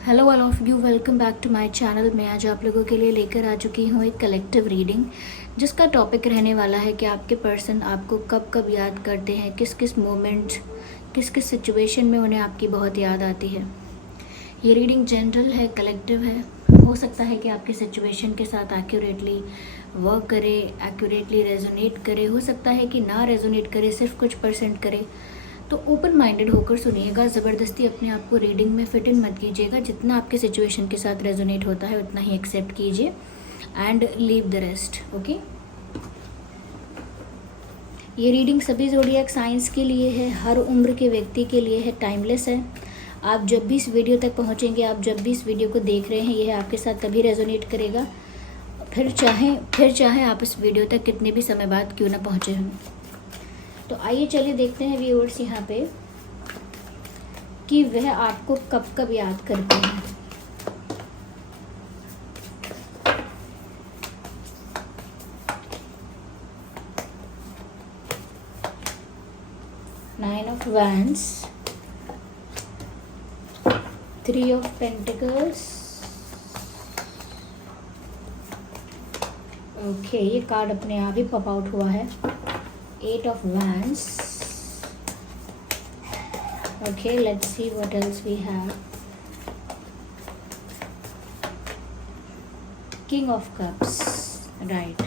Hello all of you, welcome back to my channel. मैं आज आप लोगों के लिए लेकर आ चुकी हूँ एक कलेक्टिव रीडिंग, जिसका टॉपिक रहने वाला है कि आपके पर्सन आपको कब कब याद करते हैं, किस किस मोमेंट, किस किस सिचुएशन में उन्हें आपकी बहुत याद आती है। ये रीडिंग जनरल है, कलेक्टिव है। हो सकता है कि आपकी सिचुएशन के साथ एक्यूरेटली वर्क करे, एक्यूरेटली रेजोनेट करे, हो सकता है कि ना रेजोनेट करे, सिर्फ कुछ परसेंट करे। तो ओपन माइंडेड होकर सुनिएगा, ज़बरदस्ती अपने आप को रीडिंग में फिट इन मत कीजिएगा। जितना आपके सिचुएशन के साथ रेजोनेट होता है उतना ही एक्सेप्ट कीजिए and leave the rest. Okay, ये रीडिंग सभी ज़ोडिएक साइंस के लिए है, हर उम्र के व्यक्ति के लिए है, टाइमलेस है। आप जब भी इस वीडियो तक पहुँचेंगे, आप जब भी इस वीडियो को देख रहे हैं, यह आपके साथ तभी रेजोनेट करेगा, फिर चाहे आप इस वीडियो तक कितने भी समय बाद क्यों ना पहुँचे हों। तो आइए चलिए देखते हैं व्यूअर्स यहाँ पे कि वह आपको कब कब याद करते हैं। Nine of wands, three of pentacles. Okay, ये कार्ड अपने आप ही पॉप आउट हुआ है। Eight of Wands. Okay, let's see what else we have. King of Cups. Right.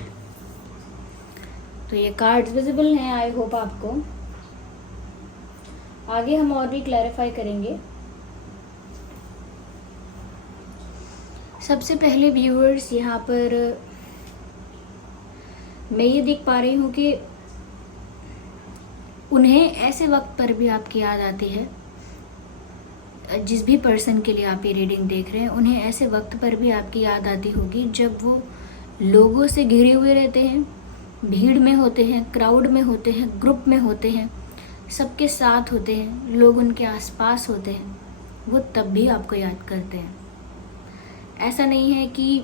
तो ये कार्ड्स विजिबल हैं, आई होप आपको। आगे हम और भी क्लैरिफाई करेंगे। सबसे पहले व्यूअर्स, यहाँ पर मैं ये देख पा रही हूँ कि उन्हें ऐसे वक्त पर भी आपकी याद आती है। जिस भी पर्सन के लिए आप ये रीडिंग देख रहे हैं, उन्हें ऐसे वक्त पर भी आपकी याद आती होगी जब वो लोगों से घिरे हुए रहते हैं, भीड़ में होते हैं, क्राउड में होते हैं, ग्रुप में होते हैं, सबके साथ होते हैं, लोग उनके आसपास होते हैं, वो तब भी आपको याद करते हैं। ऐसा नहीं है कि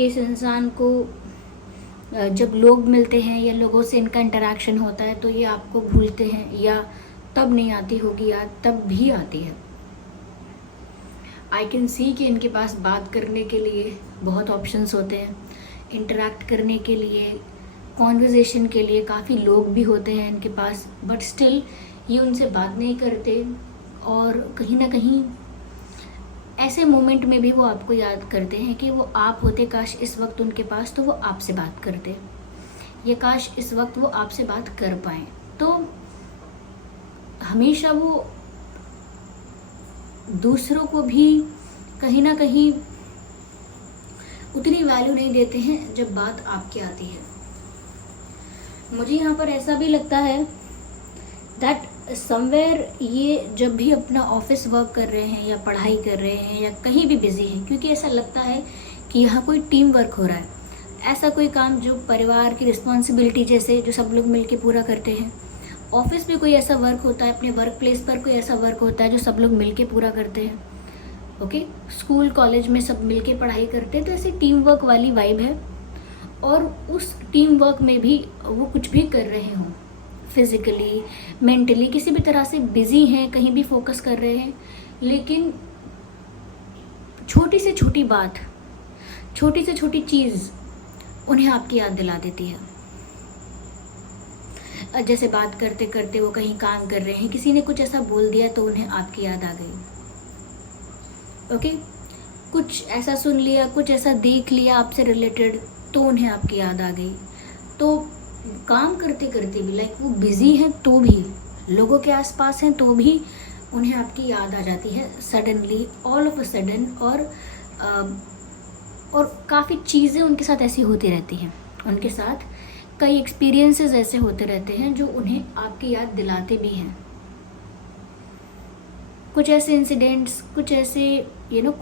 इस इंसान को जब लोग मिलते हैं या लोगों से इनका इंटरेक्शन होता है तो ये आपको भूलते हैं, या तब नहीं आती होगी याद, तब भी आती है। आई कैन सी कि इनके पास बात करने के लिए बहुत ऑप्शंस होते हैं, इंटरेक्ट करने के लिए, कॉन्वर्जेशन के लिए काफ़ी लोग भी होते हैं इनके पास, बट स्टिल ये उनसे बात नहीं करते। और कहीं ना कहीं ऐसे मोमेंट में भी वो आपको याद करते हैं कि वो आप होते काश इस वक्त उनके पास, तो वो आपसे बात करते, या काश इस वक्त वो आपसे बात कर पाएँ। तो हमेशा वो दूसरों को भी कहीं ना कहीं उतनी वैल्यू नहीं देते हैं जब बात आपकी आती है। मुझे यहाँ पर ऐसा भी लगता है दैट समवेयर ये जब भी अपना ऑफिस वर्क कर रहे हैं या पढ़ाई कर रहे हैं या कहीं भी बिजी हैं, क्योंकि ऐसा लगता है कि यहाँ कोई टीम वर्क हो रहा है, ऐसा कोई काम जो परिवार की रिस्पॉन्सिबिलिटी जैसे जो सब लोग मिलके पूरा करते हैं। ऑफिस में कोई ऐसा वर्क होता है, अपने वर्क प्लेस पर कोई ऐसा वर्क होता है जो सब लोग मिलके पूरा करते हैं। ओके, स्कूल कॉलेज में सब मिलके पढ़ाई करते हैं, तो ऐसी टीम वर्क वाली वाइब है। और उस टीम वर्क में भी वो कुछ भी कर रहे हों, फिज़िकली, मेंटली, किसी भी तरह से बिजी हैं, कहीं भी फोकस कर रहे हैं, लेकिन छोटी से छोटी बात, छोटी से छोटी चीज़ उन्हें आपकी याद दिला देती है। जैसे बात करते करते वो कहीं काम कर रहे हैं, किसी ने कुछ ऐसा बोल दिया तो उन्हें आपकी याद आ गई। ओके, कुछ ऐसा सुन लिया, कुछ ऐसा देख लिया आपसे रिलेटेड, तो उन्हें आपकी याद आ गई। तो काम करते करते भी, लाइक वो बिजी हैं तो भी, लोगों के आसपास हैं तो भी उन्हें आपकी याद आ जाती है suddenly, all of a sudden. और काफ़ी चीज़ें उनके साथ ऐसी होती रहती हैं, उनके साथ कई एक्सपीरियंसेस ऐसे होते रहते हैं जो उन्हें आपकी याद दिलाते भी हैं। कुछ ऐसे इंसिडेंट्स, कुछ ऐसे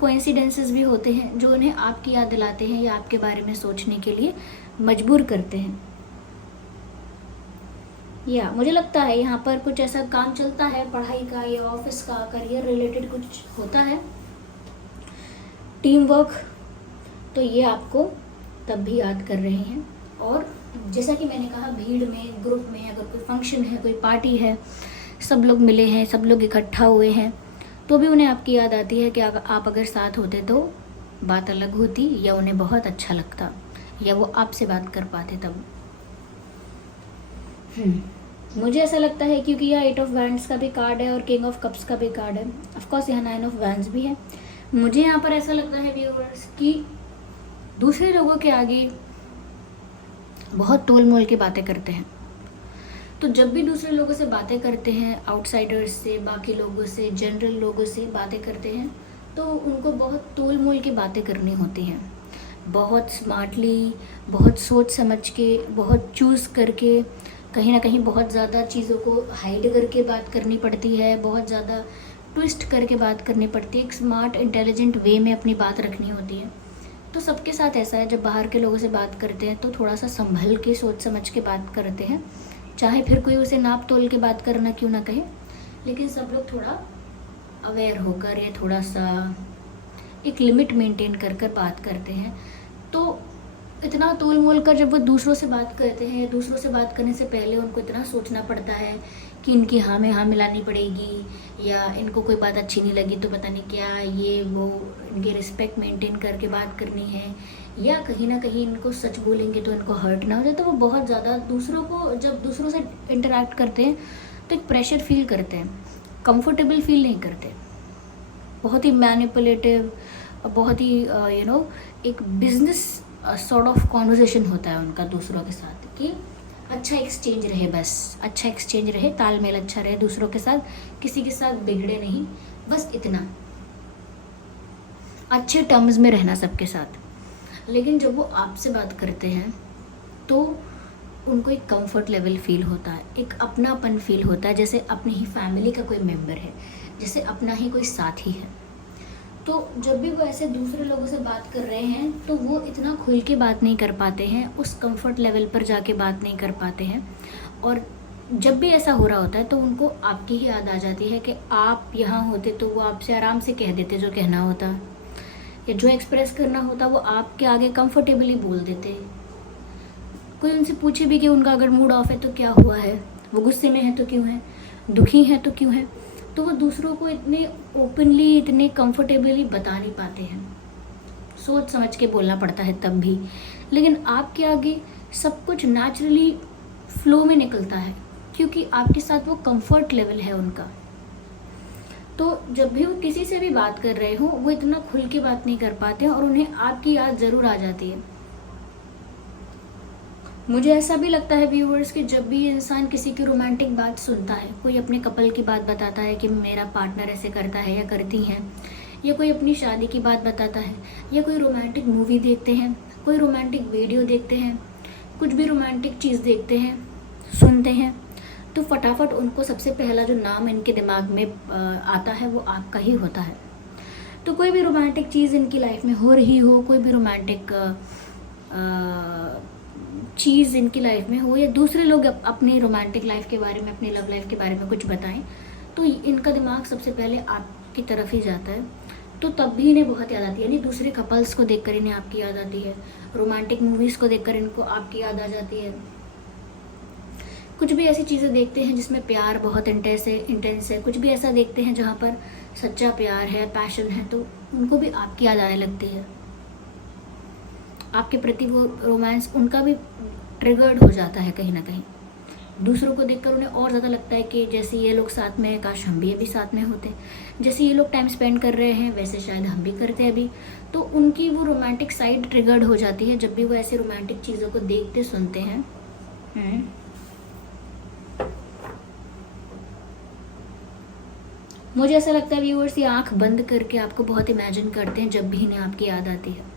कोइंसिडेंसेस भी होते हैं जो उन्हें आपकी याद दिलाते हैं या आपके बारे में सोचने के लिए मजबूर करते हैं। या मुझे लगता है यहाँ पर कुछ ऐसा काम चलता है, पढ़ाई का या ऑफिस का, करियर रिलेटेड कुछ होता है, टीम वर्क, तो ये आपको तब भी याद कर रहे हैं। और जैसा कि मैंने कहा, भीड़ में, ग्रुप में, अगर कोई फंक्शन है, कोई पार्टी है, सब लोग मिले हैं, सब लोग इकट्ठा हुए हैं, तो भी उन्हें आपकी याद आती है कि आप अगर साथ होते तो बात अलग होती, या उन्हें बहुत अच्छा लगता, या वो आपसे बात कर पाते तब। मुझे ऐसा लगता है क्योंकि यह 8 ऑफ वैंड्स का भी कार्ड है और किंग ऑफ कप्स का भी कार्ड है, ऑफकोर्स यहाँ 9 ऑफ वैंड्स भी है। मुझे यहाँ पर ऐसा लगता है व्यूअर्स कि दूसरे लोगों के आगे बहुत तोल मोल की बातें करते हैं। तो जब भी दूसरे लोगों से बातें करते हैं, आउटसाइडर्स से, बाकी लोगों से, जनरल लोगों से बातें करते हैं, तो उनको बहुत तोल मोल की बातें करनी होती हैं, बहुत स्मार्टली, बहुत सोच समझ के, बहुत चूज़ करके, कहीं ना कहीं बहुत ज़्यादा चीज़ों को हाइड करके बात करनी पड़ती है, बहुत ज़्यादा ट्विस्ट करके बात करनी पड़ती है, एक स्मार्ट इंटेलिजेंट वे में अपनी बात रखनी होती है। तो सबके साथ ऐसा है, जब बाहर के लोगों से बात करते हैं तो थोड़ा सा संभल के सोच समझ के बात करते हैं, चाहे फिर कोई उसे नाप तोल के बात करना क्यों ना कहे, लेकिन सब लोग थोड़ा अवेयर होकर या थोड़ा सा एक लिमिट मेंटेन कर कर बात करते हैं। तो इतना तोल मोल कर जब वो दूसरों से बात करते हैं, दूसरों से बात करने से पहले उनको इतना सोचना पड़ता है कि इनकी हाँ में हाँ मिलानी पड़ेगी, या इनको कोई बात अच्छी नहीं लगी तो पता नहीं क्या, ये वो, इनकी रिस्पेक्ट मेंटेन करके बात करनी है, या कहीं ना कहीं इनको सच बोलेंगे तो इनको हर्ट ना हो जाए। तो वो बहुत ज़्यादा दूसरों को, जब दूसरों से इंटरेक्ट करते हैं तो एक प्रेशर फील करते हैं, कंफर्टेबल फील नहीं करते, बहुत ही मैनिपुलेटिव, बहुत ही एक बिजनेस सॉर्ट ऑफ कॉन्वर्जेशन होता है उनका दूसरों के साथ, कि अच्छा एक्सचेंज रहे, बस अच्छा एक्सचेंज रहे, तालमेल अच्छा रहे दूसरों के साथ, किसी के साथ बिगड़े नहीं, बस इतना, अच्छे टर्म्स में रहना सबके साथ। लेकिन जब वो आपसे बात करते हैं तो उनको एक कंफर्ट लेवल फील होता है, एक अपनापन फील होता है, जैसे अपनी ही फैमिली का कोई मेंबर है, जैसे अपना ही कोई साथी है। तो जब भी वो ऐसे दूसरे लोगों से बात कर रहे हैं तो वो इतना खुल के बात नहीं कर पाते हैं, उस कंफर्ट लेवल पर जाके बात नहीं कर पाते हैं। और जब भी ऐसा हो रहा होता है तो उनको आपकी ही याद आ जाती है कि आप यहाँ होते तो वो आपसे आराम से कह देते जो कहना होता, या जो एक्सप्रेस करना होता वो आपके आगे कंफर्टेबली बोल देते। कोई उनसे पूछे भी कि उनका अगर मूड ऑफ है तो क्या हुआ है, वो गुस्से में है तो क्यों है, दुखी है तो क्यों है, तो वो दूसरों को इतने ओपनली, इतने कंफर्टेबली बता नहीं पाते हैं, सोच समझ के बोलना पड़ता है तब भी। लेकिन आपके आगे सब कुछ नेचुरली फ्लो में निकलता है, क्योंकि आपके साथ वो कंफर्ट लेवल है उनका। तो जब भी वो किसी से भी बात कर रहे हो वो इतना खुल के बात नहीं कर पाते हैं और उन्हें आपकी याद ज़रूर आ जाती है। मुझे ऐसा भी लगता है व्यूअर्स कि जब भी इंसान किसी की रोमांटिक बात सुनता है, कोई अपने कपल की बात बताता है कि मेरा पार्टनर ऐसे करता है या करती हैं, या कोई अपनी शादी की बात बताता है, या कोई रोमांटिक मूवी देखते हैं, कोई रोमांटिक वीडियो देखते हैं, कुछ भी रोमांटिक चीज़ देखते हैं, सुनते हैं, तो फटाफट उनको सबसे पहला जो नाम इनके दिमाग में आता है वो आपका ही होता है। तो कोई भी रोमांटिक चीज़ इनकी लाइफ में हो रही हो, कोई भी रोमांटिक चीज़ इनकी लाइफ में हो, या दूसरे लोग अपनी रोमांटिक लाइफ के बारे में, अपनी लव लाइफ के बारे में कुछ बताएं, तो इनका दिमाग सबसे पहले आपकी तरफ ही जाता है। तो तब भी इन्हें बहुत याद आती है, यानी दूसरे कपल्स को देखकर इन्हें आपकी याद आती है, रोमांटिक मूवीज़ को देखकर इनको आपकी याद आ जाती है। कुछ भी ऐसी चीज़ें देखते हैं जिसमें प्यार बहुत इंटेंस है, कुछ भी ऐसा देखते हैं जहाँ पर सच्चा प्यार है, पैशन है, तो उनको भी आपकी याद आने लगती है, आपके प्रति वो रोमांस उनका भी ट्रिगर्ड हो जाता है कहीं ना कहीं। दूसरों को देखकर उन्हें और ज़्यादा लगता है कि जैसे ये लोग साथ में हैं, काश हम भी अभी साथ में होते, जैसे ये लोग टाइम स्पेंड कर रहे हैं वैसे शायद हम भी करते अभी। तो उनकी वो रोमांटिक साइड ट्रिगर्ड हो जाती है जब भी वो ऐसे रोमांटिक चीज़ों को देखते सुनते हैं। मुझे ऐसा लगता है व्यूअर्स ये आंख बंद करके आपको बहुत इमेजिन करते हैं जब भी इन्हें आपकी याद आती है।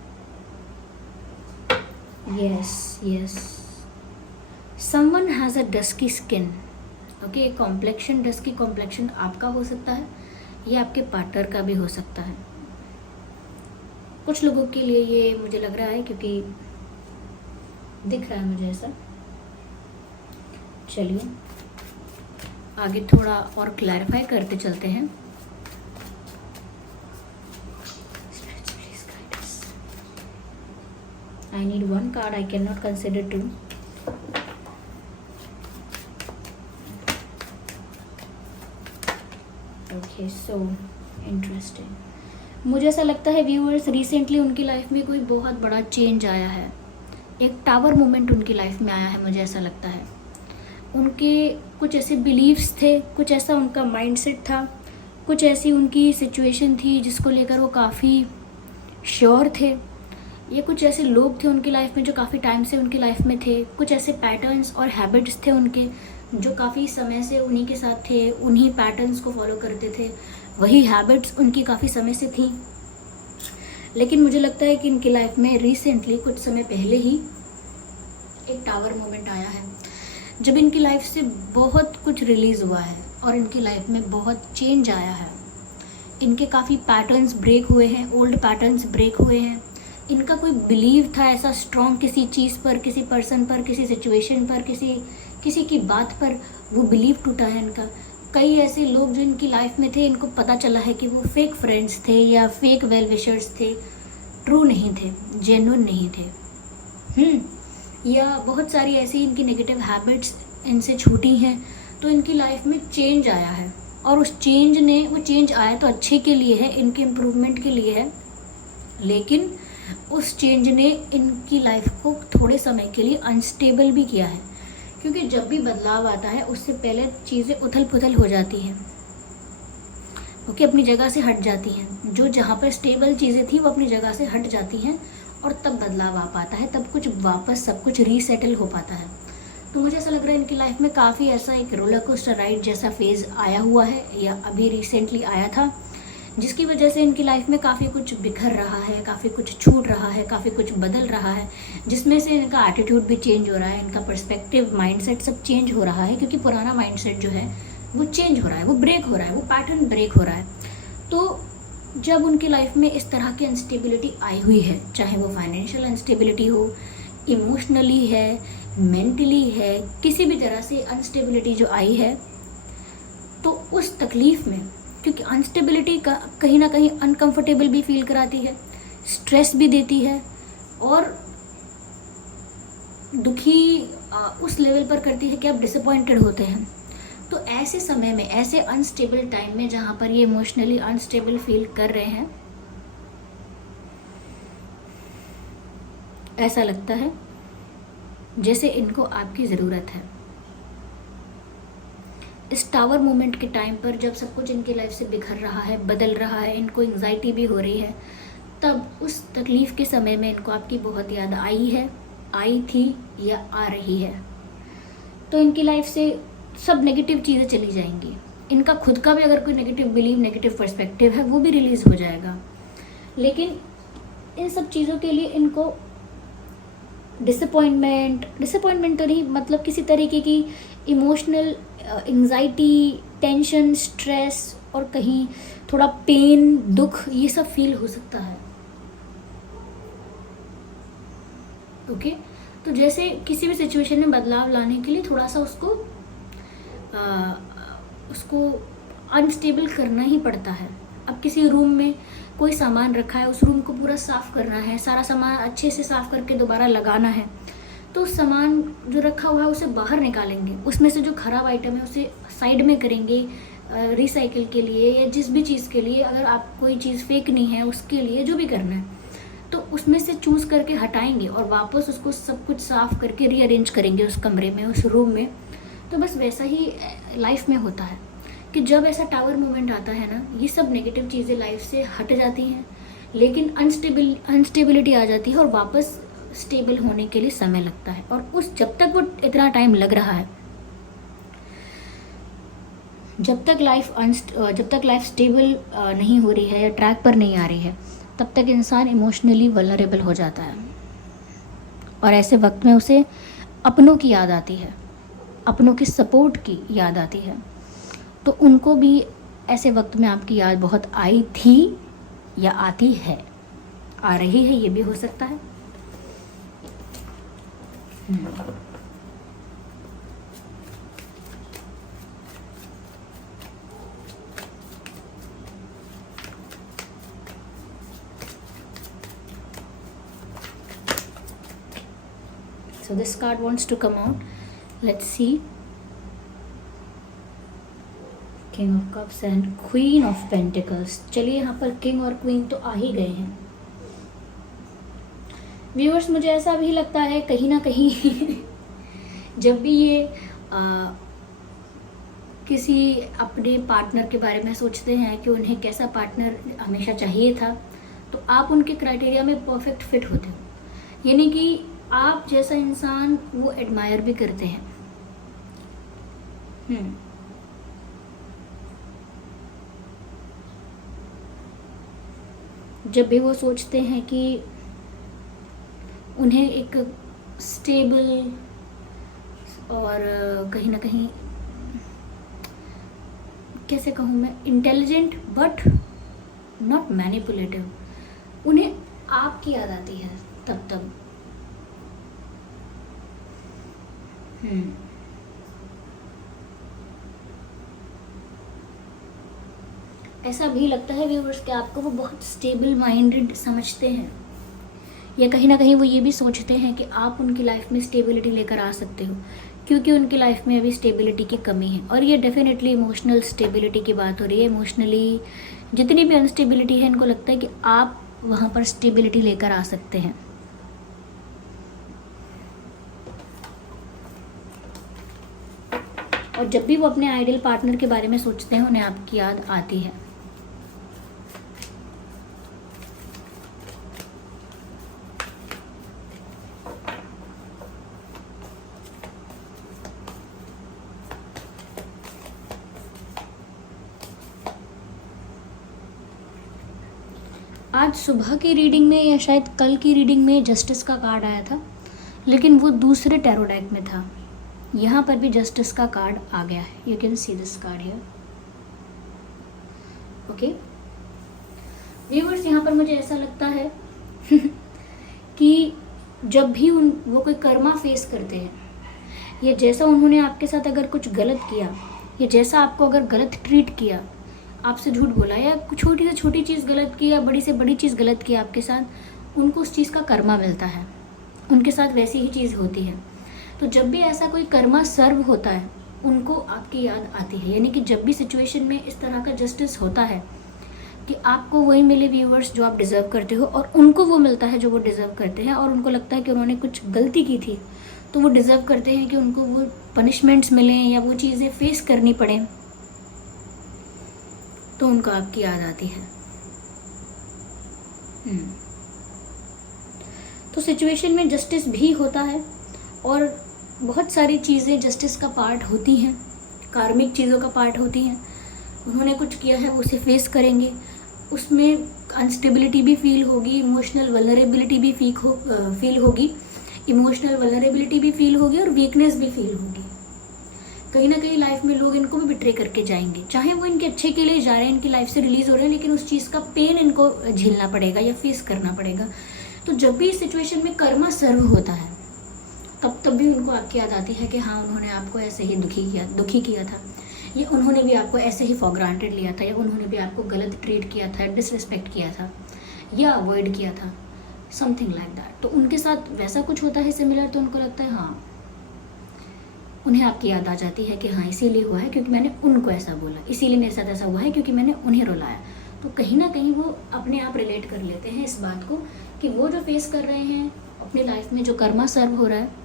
Yes someone has a dusky skin. Okay, complexion, dusky complexion आपका हो सकता है, ये आपके पार्टनर का भी हो सकता है। कुछ लोगों के लिए ये मुझे लग रहा है, क्योंकि दिख रहा है मुझे ऐसा। चलिए आगे थोड़ा और क्लैरिफाई करते चलते हैं। I need one card, I cannot consider two. Okay, so interesting. मुझे ऐसा लगता है व्यूअर्स, रिसेंटली उनकी लाइफ में कोई बहुत बड़ा चेंज आया है, एक टावर मोमेंट उनकी लाइफ में आया है। मुझे ऐसा लगता है उनके कुछ ऐसे बिलीव्स थे, कुछ ऐसा उनका माइंडसेट था, कुछ ऐसी उनकी सिचुएशन थी जिसको लेकर वो काफ़ी श्योर थे। ये कुछ ऐसे लोग थे उनकी लाइफ में जो काफ़ी टाइम से उनकी लाइफ में थे, कुछ ऐसे पैटर्न्स और हैबिट्स थे उनके जो काफ़ी समय से उन्हीं के साथ थे, उन्हीं पैटर्न्स को फॉलो करते थे, वही हैबिट्स उनकी काफ़ी समय से थी। लेकिन मुझे लगता है कि इनकी लाइफ में रिसेंटली कुछ समय पहले ही एक टावर मोमेंट आया है, जब इनकी लाइफ से बहुत कुछ रिलीज़ हुआ है और इनकी लाइफ में बहुत चेंज आया है। इनके काफ़ी पैटर्न्स ब्रेक हुए हैं, ओल्ड पैटर्न्स ब्रेक हुए हैं। इनका कोई बिलीव था ऐसा स्ट्रॉन्ग किसी चीज़ पर, किसी पर्सन पर, किसी सिचुएशन पर, किसी की बात पर, वो बिलीव टूटा है इनका। कई ऐसे लोग जो इनकी लाइफ में थे, इनको पता चला है कि वो फेक फ्रेंड्स थे या फेक वेल विशर्स थे, ट्रू नहीं थे, जेन्युइन नहीं थे। या बहुत सारी ऐसी इनकी नेगेटिव हैबिट्स इनसे छूटी हैं, तो इनकी लाइफ में चेंज आया है। और उस वो चेंज आया तो अच्छे के लिए है, इनके इम्प्रूवमेंट के लिए है, लेकिन उस चेंज ने इनकी लाइफ को थोड़े समय के लिए अनस्टेबल भी किया है। क्योंकि जब भी बदलाव आता है उससे पहले चीज़ें उथल पुथल हो जाती हैं, ओके, अपनी जगह से हट जाती हैं। जो जहाँ पर स्टेबल चीज़ें थी वो अपनी जगह से हट जाती हैं और तब बदलाव आ पाता है, तब कुछ वापस सब कुछ रीसेटल हो पाता है। तो मुझे ऐसा लग रहा है इनकी लाइफ में काफ़ी ऐसा एक रोलर कोस्टर राइड जैसा फेज़ आया हुआ है, या अभी रिसेंटली आया था, जिसकी वजह से इनकी लाइफ में काफ़ी कुछ बिखर रहा है, काफ़ी कुछ छूट रहा है, काफ़ी कुछ बदल रहा है, जिसमें से इनका एटीट्यूड भी चेंज हो रहा है, इनका पर्सपेक्टिव, माइंडसेट सब चेंज हो रहा है। क्योंकि पुराना माइंडसेट जो है वो चेंज हो रहा है, वो ब्रेक हो रहा है, वो पैटर्न ब्रेक हो रहा है। तो जब उनकी लाइफ में इस तरह की अनस्टेबिलिटी आई हुई है, चाहे वो फाइनेंशियल अनस्टेबिलिटी हो, इमोशनली है, मेंटली है, किसी भी तरह से अनस्टेबिलिटी जो आई है, तो उस तकलीफ़ में, क्योंकि अनस्टेबिलिटी का कहीं ना कहीं अनकंफर्टेबल भी फील कराती है, स्ट्रेस भी देती है और दुखी उस लेवल पर करती है कि आप डिसअपॉइंटेड होते हैं। तो ऐसे समय में, ऐसे अनस्टेबल टाइम में जहाँ पर ये इमोशनली अनस्टेबल फील कर रहे हैं, ऐसा लगता है जैसे इनको आपकी ज़रूरत है। इस टावर मोमेंट के टाइम पर जब सब कुछ इनकी लाइफ से बिखर रहा है, बदल रहा है, इनको एंग्जाइटी भी हो रही है, तब उस तकलीफ़ के समय में इनको आपकी बहुत याद आई है, आई थी या आ रही है। तो इनकी लाइफ से सब नेगेटिव चीज़ें चली जाएंगी। इनका खुद का भी अगर कोई नेगेटिव बिलीव, नेगेटिव पर्सपेक्टिव है, वो भी रिलीज़ हो जाएगा। लेकिन इन सब चीज़ों के लिए इनको डिसअपॉइंटमेंट तो नहीं, मतलब किसी तरीके की इमोशनल एंग्जाइटी, टेंशन, स्ट्रेस और कहीं थोड़ा पेन, दुख, ये सब फील हो सकता है। ओके, तो जैसे किसी भी सिचुएशन में बदलाव लाने के लिए थोड़ा सा उसको अनस्टेबल करना ही पड़ता है। अब किसी रूम में कोई सामान रखा है, उस रूम को पूरा साफ़ करना है, सारा सामान अच्छे से साफ़ करके दोबारा लगाना है, तो उस सामान जो रखा हुआ है उसे बाहर निकालेंगे, उसमें से जो ख़राब आइटम है उसे साइड में करेंगे रिसाइकिल के लिए, या जिस भी चीज़ के लिए, अगर आप कोई चीज़ फेंकनी है उसके लिए, जो भी करना है, तो उसमें से चूज़ करके हटाएंगे और वापस उसको सब कुछ साफ़ करके रीअरेंज करेंगे उस कमरे में, उस रूम में। तो बस वैसा ही लाइफ में होता है कि जब ऐसा टावर मोमेंट आता है ना, ये सब नेगेटिव चीज़ें लाइफ से हट जाती हैं, लेकिन अनस्टेबिलिटी आ जाती है और वापस स्टेबल होने के लिए समय लगता है। और जब तक वो इतना टाइम लग रहा है, जब तक लाइफ स्टेबल नहीं हो रही है या ट्रैक पर नहीं आ रही है, तब तक इंसान इमोशनली वल्नरेबल हो जाता है। और ऐसे वक्त में उसे अपनों की याद आती है, अपनों की सपोर्ट की याद आती है। तो उनको भी ऐसे वक्त में आपकी याद बहुत आई थी या आती है, आ रही है, ये भी हो सकता है। So this card wants to come out. Let's see. King of cups and queen of pentacles. चलिए यहाँ पर किंग और क्वीन तो आ ही गए हैं। व्यूअर्स, मुझे ऐसा भी लगता है कहीं ना कहीं जब भी ये किसी अपने पार्टनर के बारे में सोचते हैं कि उन्हें कैसा पार्टनर हमेशा चाहिए था, तो आप उनके क्राइटेरिया में परफेक्ट फिट होते हो। यानी कि आप जैसा इंसान वो एडमायर भी करते हैं। जब भी वो सोचते हैं कि उन्हें एक स्टेबल और कहीं ना कहीं, कैसे कहूँ मैं, इंटेलिजेंट बट नॉट मैनिपुलेटिव, उन्हें आपकी याद आती है तब। ऐसा भी लगता है व्यूअर्स कि आपको वो बहुत स्टेबल माइंडेड समझते हैं, या कहीं ना कहीं वो ये भी सोचते हैं कि आप उनकी लाइफ में स्टेबिलिटी लेकर आ सकते हो, क्योंकि उनकी लाइफ में अभी स्टेबिलिटी की कमी है। और ये डेफिनेटली इमोशनल स्टेबिलिटी की बात हो रही है। इमोशनली जितनी भी अनस्टेबिलिटी है, इनको लगता है कि आप वहाँ पर स्टेबिलिटी लेकर आ सकते हैं। और जब भी वो अपने आइडियल पार्टनर के बारे में सोचते हैं, उन्हें आपकी याद आती है। आज सुबह की रीडिंग में या शायद कल की रीडिंग में जस्टिस का कार्ड आया था, लेकिन वो दूसरे टैरो डेक में था। यहाँ पर भी जस्टिस का कार्ड आ गया है। You can see this card here. Okay viewers, यहाँ पर मुझे ऐसा लगता है कि जब भी वो कोई कर्मा फेस करते हैं, या जैसा उन्होंने आपके साथ अगर कुछ गलत किया, या जैसा आपको अगर गलत ट्रीट किया, आपसे झूठ बोला, या छोटी से छोटी चीज़ गलत की, या बड़ी से बड़ी चीज़ गलत की आपके साथ, उनको उस चीज़ का कर्मा मिलता है। उनके साथ वैसी ही चीज़ होती है। तो जब भी ऐसा कोई कर्मा सर्व होता है, उनको आपकी याद आती है। यानी कि जब भी सिचुएशन में इस तरह का जस्टिस होता है कि आपको वही मिले व्यूअर्स जो आप डिज़र्व करते हो, और उनको वो मिलता है जो वो डिज़र्व करते हैं, और उनको लगता है कि उन्होंने कुछ गलती की थी, तो वो डिज़र्व करते हैं कि उनको वो पनिशमेंट्स मिलें या वो चीज़ें फेस करनी पड़ें, तो उनको आपकी याद आती है। तो सिचुएशन में जस्टिस भी होता है, और बहुत सारी चीज़ें जस्टिस का पार्ट होती हैं, कार्मिक चीज़ों का पार्ट होती हैं। उन्होंने कुछ किया है, उसे फेस करेंगे, उसमें अनस्टेबिलिटी भी फील होगी, इमोशनल वल्नरेबिलिटी भी फील होगी, इमोशनल वल्नरेबिलिटी भी फील होगी, और वीकनेस भी फील होगी। कहीं ना कहीं लाइफ में लोग इनको भी बिट्रे करके जाएंगे, चाहे वो इनके अच्छे के लिए जा रहे हैं, इनकी लाइफ से रिलीज हो रहे हैं, लेकिन उस चीज़ का पेन इनको झेलना पड़ेगा या फेस करना पड़ेगा। तो जब भी इस सिचुएशन में कर्मा सर्व होता है, तब भी उनको आपकी याद आती है कि हाँ, उन्होंने आपको ऐसे ही दुखी किया था, या उन्होंने भी आपको ऐसे ही फॉर ग्रांटेड लिया था, या उन्होंने भी आपको गलत ट्रीट किया था, डिसरिस्पेक्ट किया था, या अवॉइड किया था, समथिंग लाइक दैट। तो उनके साथ वैसा कुछ होता है सिमिलर, तो उनको लगता है हाँ, उन्हें आपकी याद आ जाती है कि हाँ, इसीलिए हुआ है क्योंकि मैंने उनको ऐसा बोला, इसीलिए मेरे साथ ऐसा हुआ है क्योंकि मैंने उन्हें रुलाया। तो कहीं ना कहीं वो अपने आप रिलेट कर लेते हैं इस बात को कि वो जो फेस कर रहे हैं अपनी लाइफ में, जो कर्मा सर्व हो रहा है,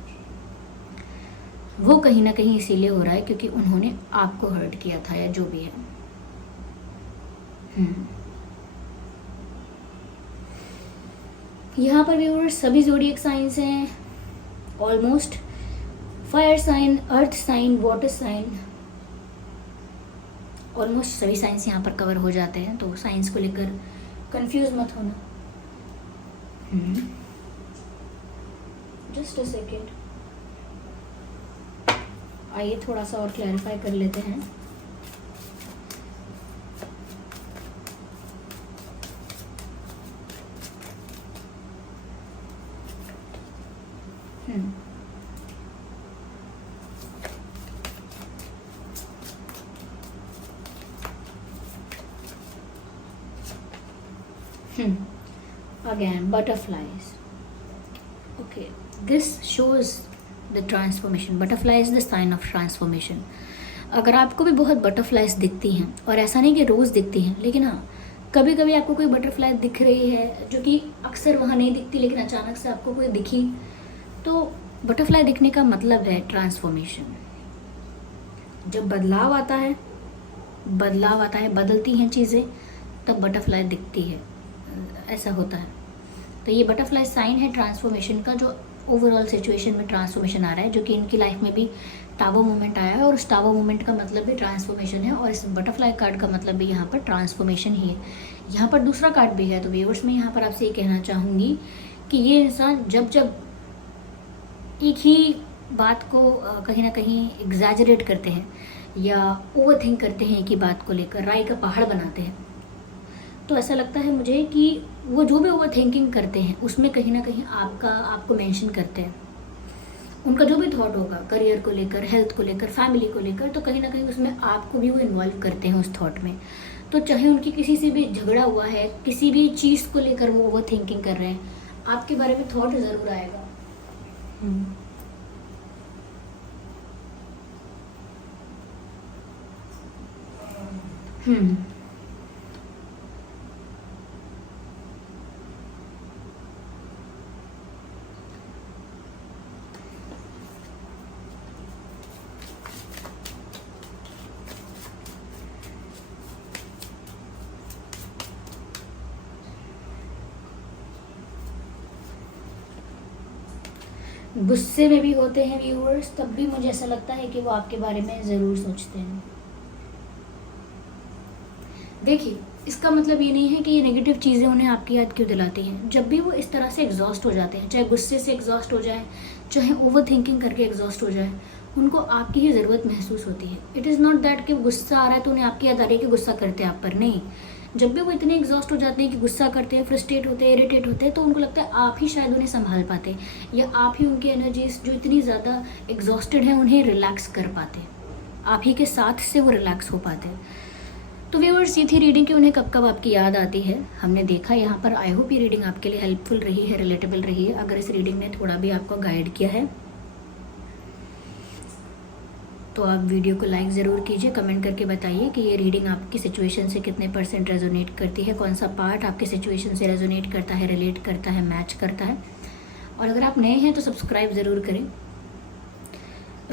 वो कहीं ना कहीं इसीलिए हो रहा है क्योंकि उन्होंने आपको हर्ट किया था, या जो भी है। यहाँ पर भी सभी ज़ोडिएक साइंस हैं almost, fire sign, earth sign, water sign, almost सभी साइंस यहाँ पर कवर हो जाते हैं। तो साइंस को लेकर कंफ्यूज मत होना। जस्ट अ सेकेंड, आइए थोड़ा सा और क्लैरिफाई कर लेते हैं। Again, butterflies. Okay, this shows the transformation. Butterfly is the sign of transformation. अगर आपको भी बहुत बटरफ्लाइज दिखती हैं, और ऐसा नहीं कि रोज़ दिखती हैं, लेकिन हाँ कभी कभी आपको कोई बटरफ्लाई दिख रही है जो कि अक्सर वहाँ नहीं दिखती, लेकिन अचानक से आपको कोई दिखी, तो बटरफ्लाई दिखने का मतलब है ट्रांसफॉर्मेशन। जब बदलाव आता है, बदलती हैं चीज़ें, तब बटरफ्लाई दिखती है, ऐसा होता है। तो ये बटरफ्लाई साइन है ट्रांसफॉर्मेशन का, जो ओवरऑल सिचुएशन में ट्रांसफॉर्मेशन आ रहा है, जो कि इनकी लाइफ में भी टावो मोमेंट आया है, और उस टावो मोमेंट का मतलब भी ट्रांसफॉर्मेशन है, और इस बटरफ्लाई कार्ड का मतलब भी यहाँ पर ट्रांसफॉर्मेशन ही है। यहाँ पर दूसरा कार्ड भी है। तो व्यूअर्स, मैं यहाँ पर आपसे ये कहना चाहूँगी कि ये इंसान जब जब एक ही बात को कहीं ना कहीं एग्जैजरेट करते हैं या ओवर थिंक करते हैं एक ही बात को लेकर, राय का पहाड़ बनाते हैं, तो ऐसा लगता है मुझे कि वो जो भी ओवर थिंकिंग करते हैं उसमें कहीं ना कहीं आपको मेंशन करते हैं। उनका जो भी थॉट होगा करियर को लेकर, हेल्थ को लेकर, फैमिली को लेकर, तो कहीं ना कहीं उसमें आपको भी वो इन्वॉल्व करते हैं उस थॉट में। तो चाहे उनकी किसी से भी झगड़ा हुआ है, किसी भी चीज़ को लेकर वो ओवर थिंकिंग कर रहे हैं, आपके बारे में थॉट ज़रूर आएगा। गुस्से में भी होते हैं व्यूअर्स, तब भी मुझे ऐसा लगता है कि वो आपके बारे में ज़रूर सोचते हैं। देखिए, इसका मतलब ये नहीं है कि ये नेगेटिव चीज़ें उन्हें आपकी याद क्यों दिलाती हैं। जब भी वो इस तरह से एग्जॉस्ट हो जाते हैं, चाहे गुस्से से एग्जॉस्ट हो जाए, चाहे ओवर थिंकिंग करके एग्जॉस्ट हो जाए, उनको आपकी ही ज़रूरत महसूस होती है। इट इज़ नॉट दैट कि गुस्सा आ रहा है तो उन्हें आपकी याद आ रही है कि गुस्सा करते हैं आप पर, नहीं। जब भी वो इतने एग्जॉस्ट हो जाते हैं कि गुस्सा करते हैं, फ्रस्ट्रेट होते हैं, इरिटेट होते हैं, तो उनको लगता है आप ही शायद उन्हें संभाल पाते, या आप ही उनकी एनर्जीज जो इतनी ज़्यादा एग्जॉस्टेड है उन्हें रिलैक्स कर पाते, आप ही के साथ से वो रिलैक्स हो पाते। तो व्यूअर्स, ये थी रीडिंग कि उन्हें कब कब आपकी याद आती है। हमने देखा यहाँ पर। आई होप ये रीडिंग आपके लिए हेल्पफुल रही है, रिलेटेबल रही है। अगर इस रीडिंग ने थोड़ा भी आपको गाइड किया है तो आप वीडियो को लाइक ज़रूर कीजिए, कमेंट करके बताइए कि ये रीडिंग आपकी सिचुएशन से कितने % रेजोनेट करती है, कौन सा पार्ट आपकी सिचुएशन से रेजोनेट करता है, रिलेट करता है, मैच करता है। और अगर आप नए हैं तो सब्सक्राइब ज़रूर करें,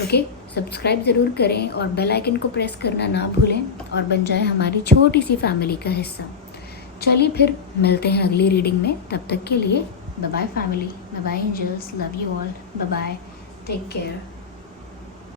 ओके, सब्सक्राइब ज़रूर करें और बेल आइकन को प्रेस करना ना भूलें, और बन जाए हमारी छोटी सी फैमिली का हिस्सा। चलिए फिर मिलते हैं अगली रीडिंग में, तब तक के लिए bye bye family, bye bye angels, love you all, bye bye, take care.